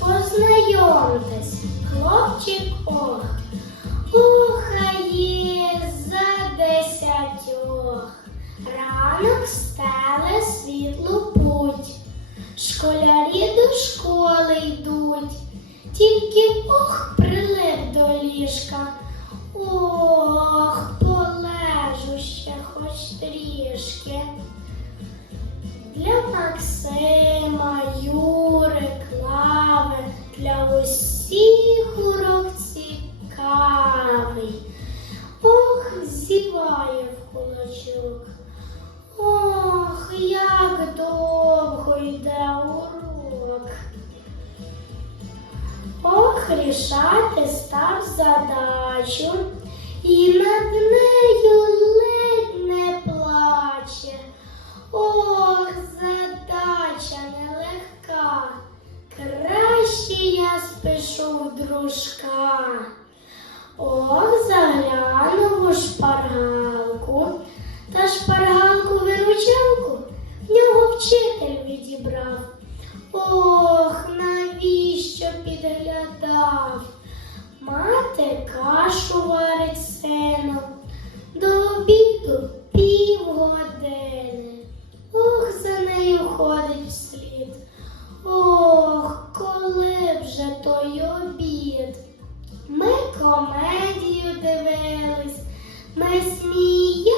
Познайомтесь, хлопчик ох, ухає за десятьох. Ранок стеле світлу путь, школярі до школи йдуть, тільки ох прилип до ліжка. Ох, полежу ще хоч трішки. Для Максима, Юри, Клави, для усіх урок цікавий. Ох, зіває в кулачок. Ох, як довго йде урок. Ох, рішати став задачу, і над нею ледь не плаче. Ох, задача нелегка. Краще я спишу в дружка. Ох, заглянув у шпаргалку, та шпаргалку виручалку в нього вчитель відібрав. Ох, навіщо підглядав? Мати кашу варить сину, до обіду півгодини. Ох, за нею ходить вслід. Ох, коли вже той обід. Ми комедію дивились, ми сміялись,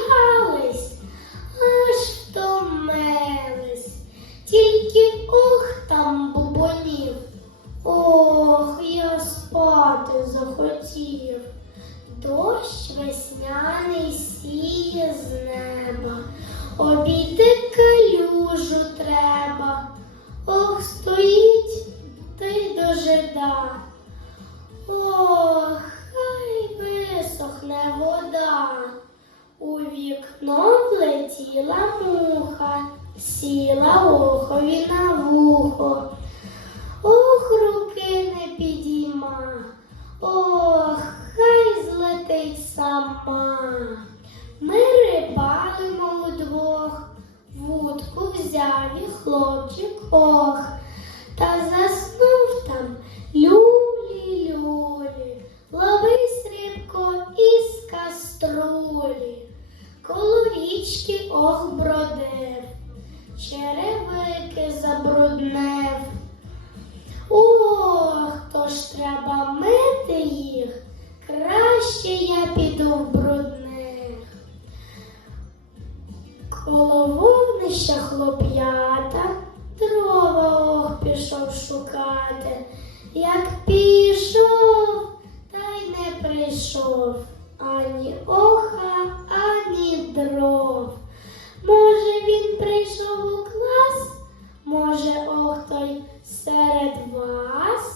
спати захотів. Дощ весняний сіє з неба, обійти калюжу треба. Ох, стоїть та й дожида. Ох, хай висохне вода. У вікно влетіла муха, сіла охові на вухо. Сама. Ми рибалимо удвох, вудку взяв і хлопчик ох, та заснув там люлі-люлі, ловись рибко із каструлі, коло річки ох бродив, черевики забруднив. Ох, то ж треба мити їх, краще я піду діток брудних, коло вогнища хлоп'ята, дрова ох пішов шукати, як пішов, та й не прийшов ані оха, ані дров. Може, він прийшов у клас, може, ох той серед вас.